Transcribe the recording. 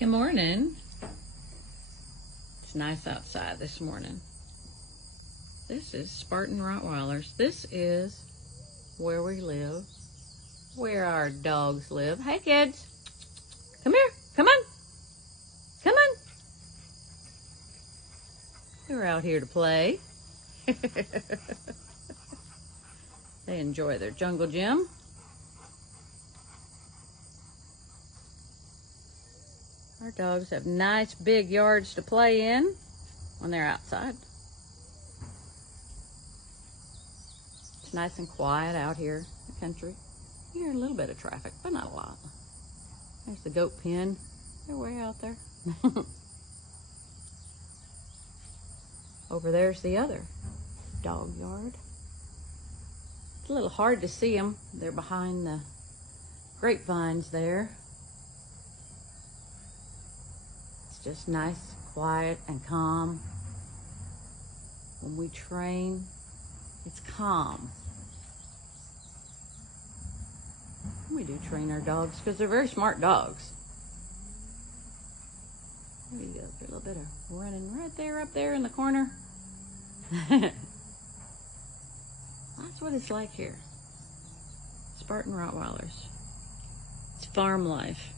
Good morning. It's nice outside this morning. This is Spartan Rottweilers. This is where we live, where our dogs live. Hey kids, come here, come on, come on. They're out here to play. They enjoy their jungle gym. Our dogs have nice big yards to play in when they're outside. It's nice and quiet out here in the country. You hear a little bit of traffic, but not a lot. There's the goat pen. They're way out there. Over there's the other dog yard. It's a little hard to see them. They're behind the grapevines there. Just nice, quiet, and calm. When we train, it's calm. We do train our dogs because they're very smart dogs. There you go, a little bit of running right there, up there in the corner. That's what it's like here. Spartan Rottweilers. It's farm life.